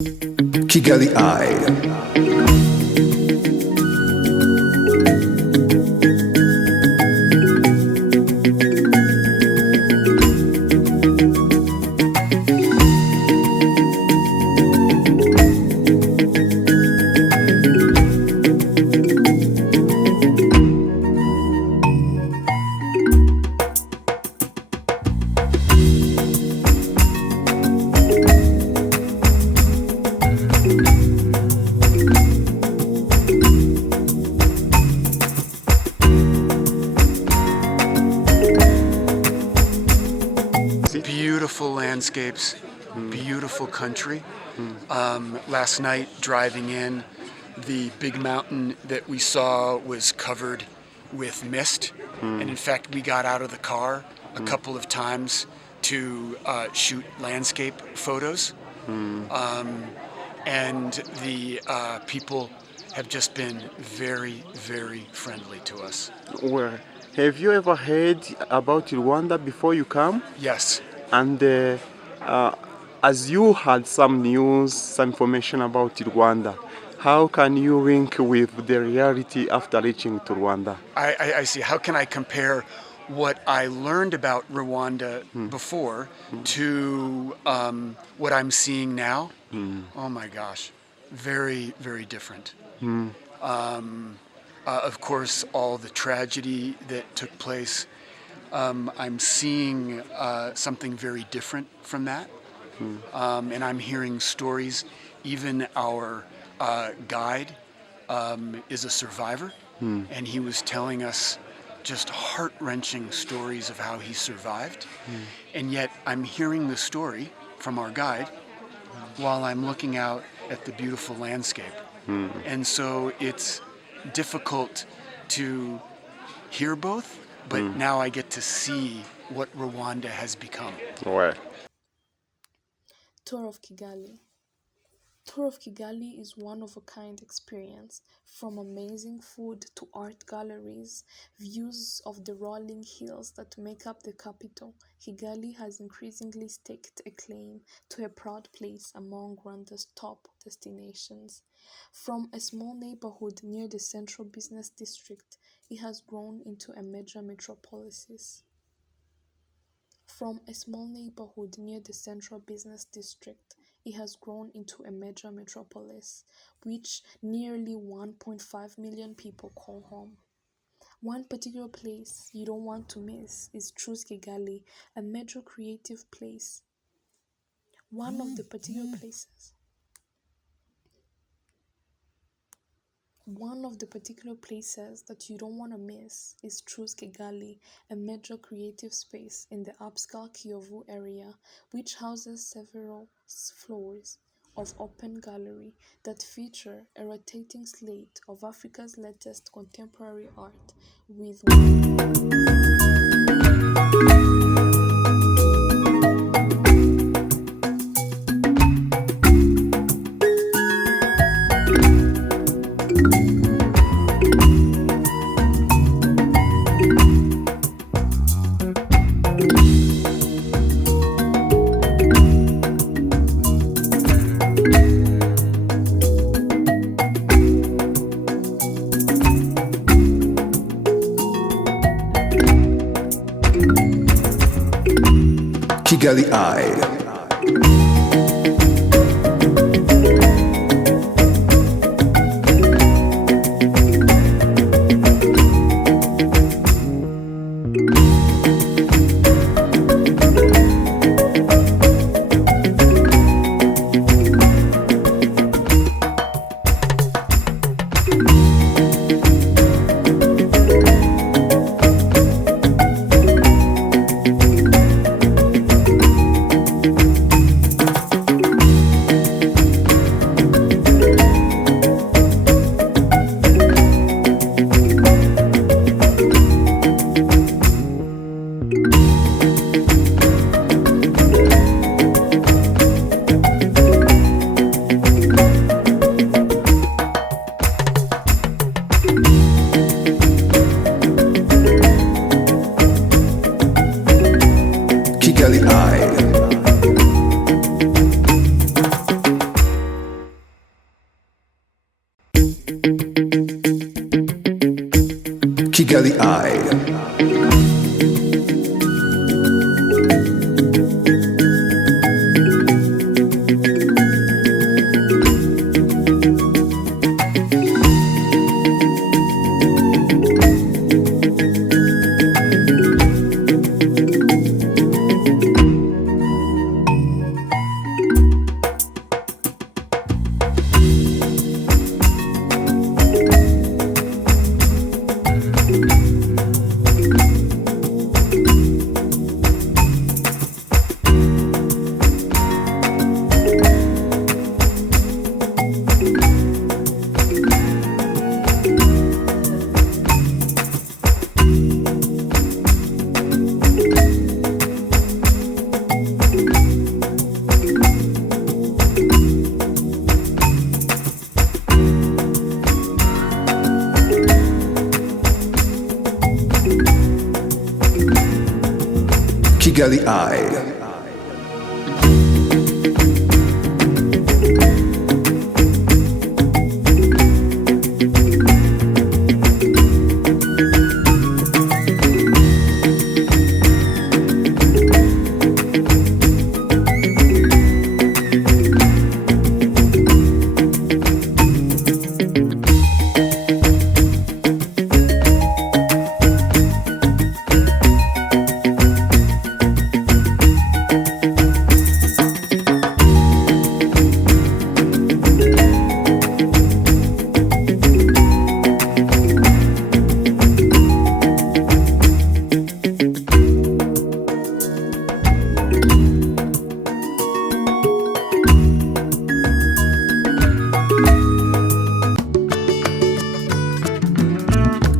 Kigali Eye. Beautiful landscapes, beautiful country. Last night driving in, the big mountain that we saw was covered with mist. And in fact, we got out of the car a couple of times to shoot landscape photos. And the people have just been very, very friendly to us. Well, have you ever heard about Rwanda before you come? Yes. And as you had some news, some information about Rwanda, how can you link with the reality after reaching to Rwanda? I see. How can I compare what I learned about Rwanda before to what I'm seeing now? Oh my gosh, very, very different. Of course, all the tragedy that took place, I'm seeing something very different from that. And I'm hearing stories. Even our guide is a survivor, and he was telling us just heart-wrenching stories of how he survived. And yet I'm hearing the story from our guide while I'm looking out at the beautiful landscape. And so it's difficult to hear both, but now I get to see what Rwanda has become. Well, Tour of Kigali. Tour of Kigali is one-of-a-kind experience, from amazing food to art galleries, views of the rolling hills that make up the capital. Kigali has increasingly staked a claim to a proud place among Rwanda's top destinations. From a small neighborhood near the central business district, it has grown into a major metropolis. From a small neighborhood near the central business district, it has grown into a major metropolis, which nearly 1.5 million people call home. One particular place you don't want to miss is Choose Kigali, a major creative place. One of the particular places that you don't want to miss is Choose Kigali, a major creative space in the upscale Kiyovu area, which houses several floors of open gallery that feature a rotating slate of Africa's latest contemporary art with Kigali Eye. Kigali Eye. Kigali Eye.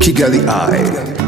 Kigali Eye.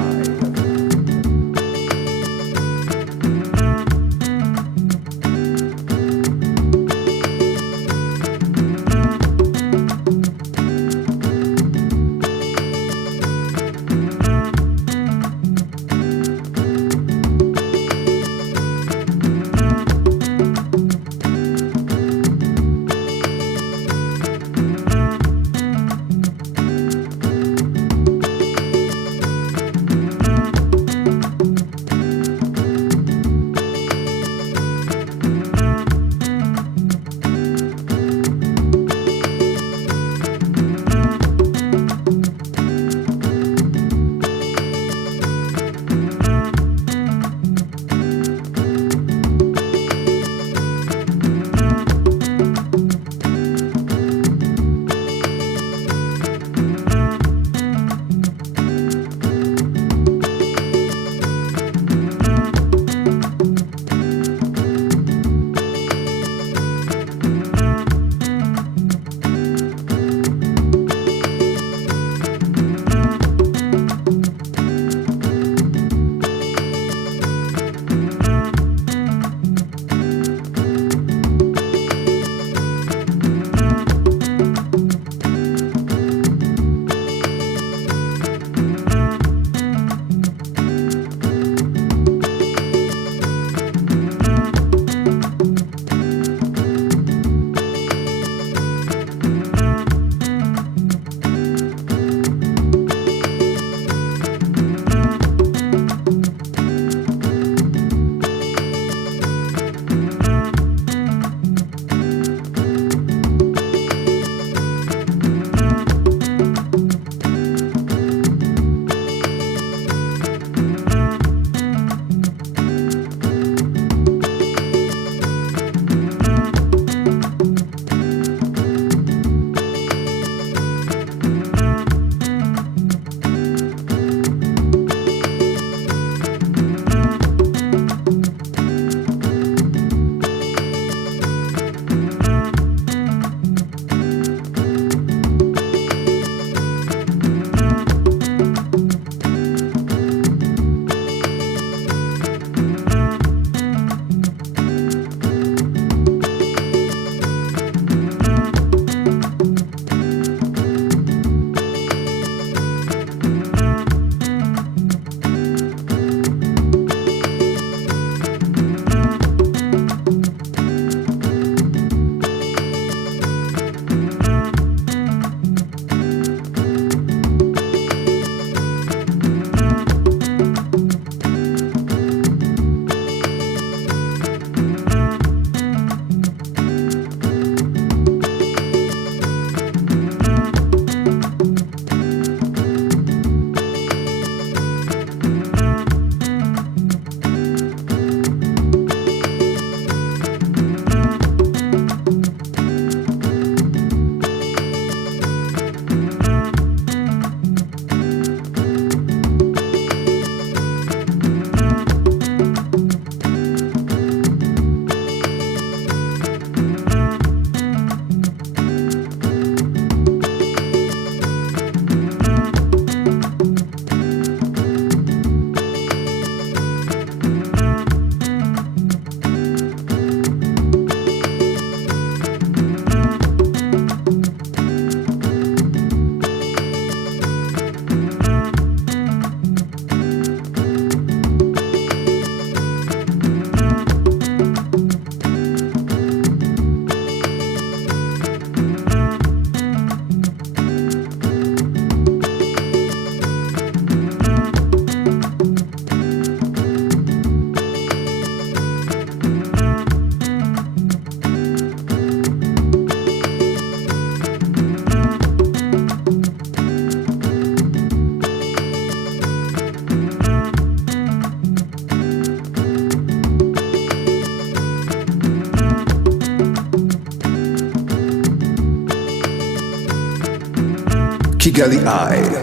Kigali Eye.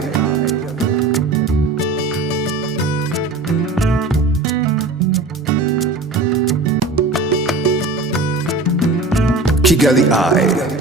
Kigali Eye.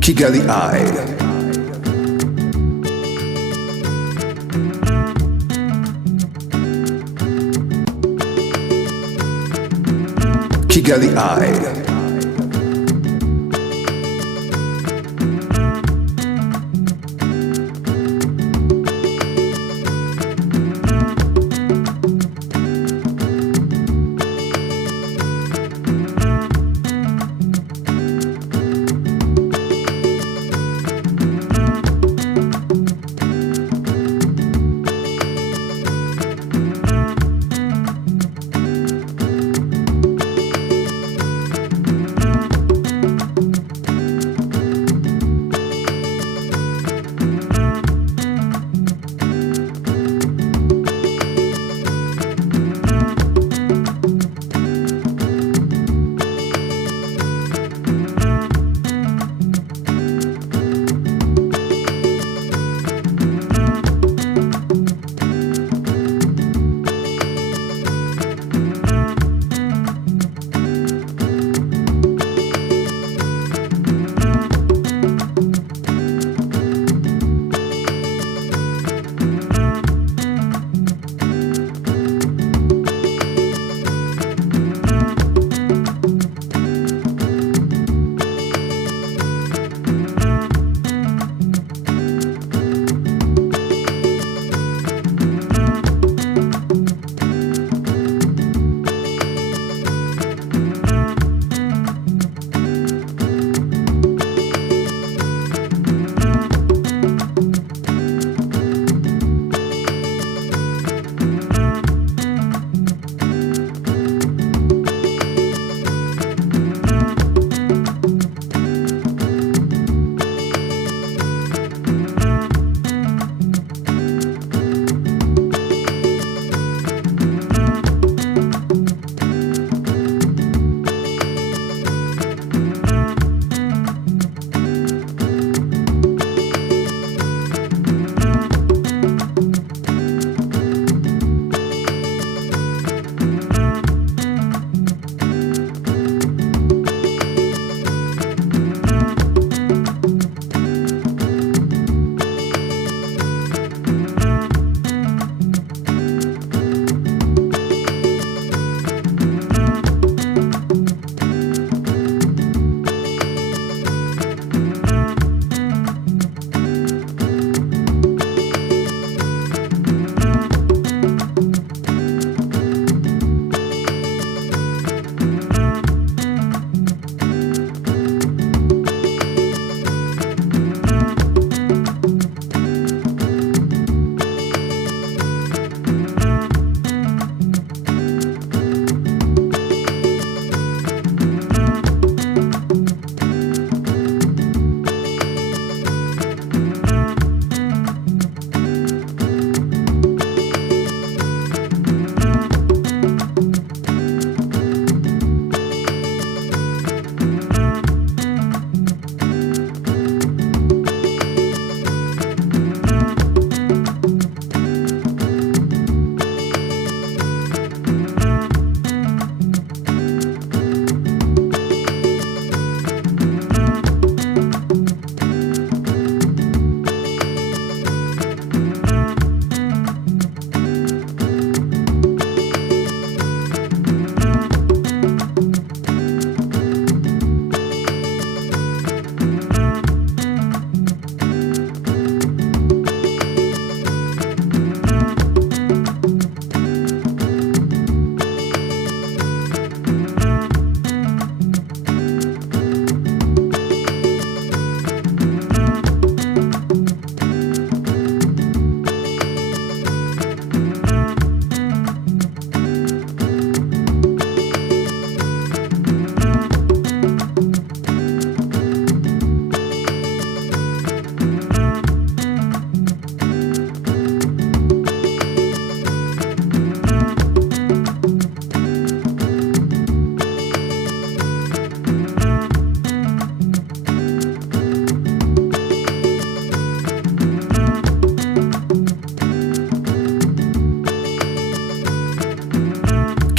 Kigali Eye. Kigali Eye.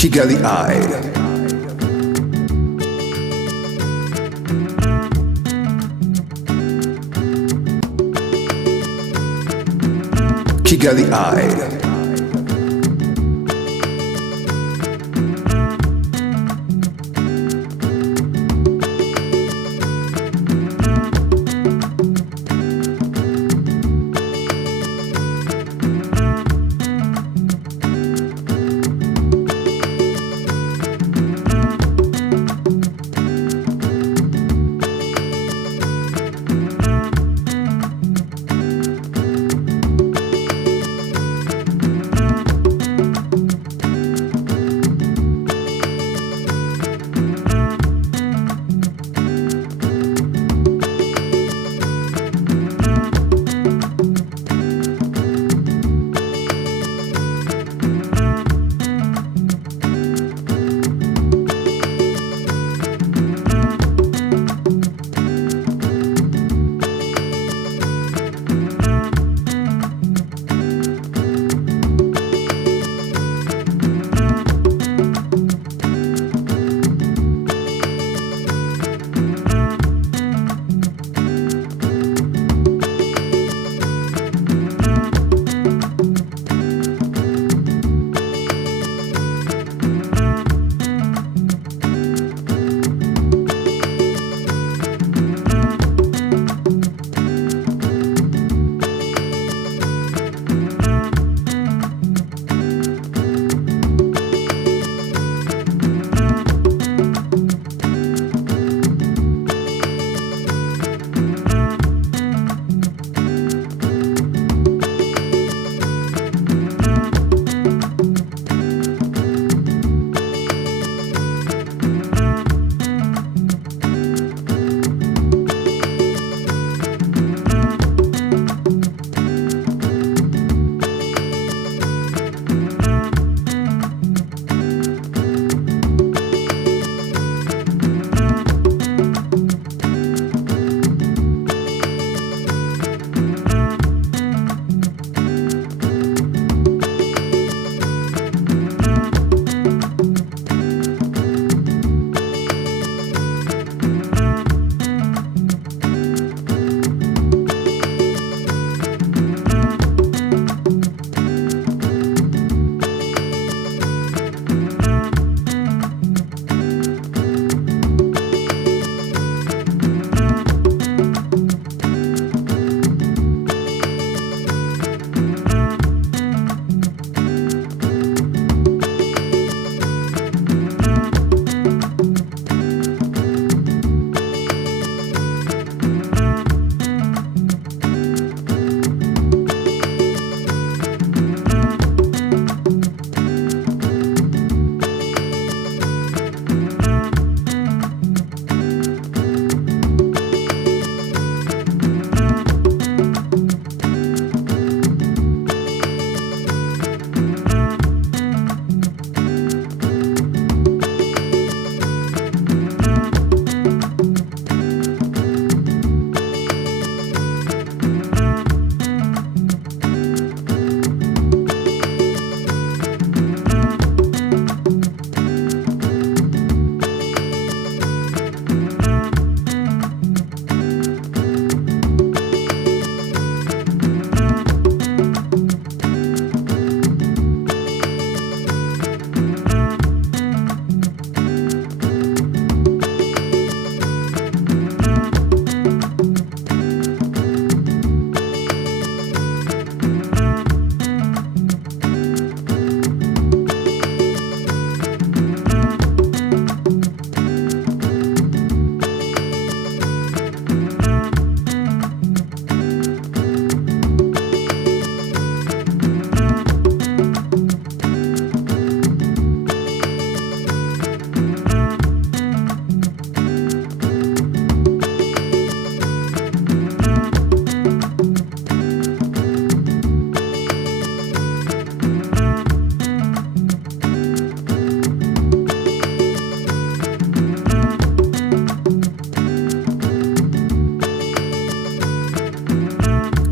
Kigali Eye. Kigali Eye.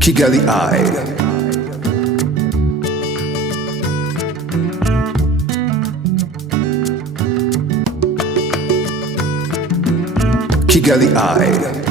Kigali Eye. Kigali Eye.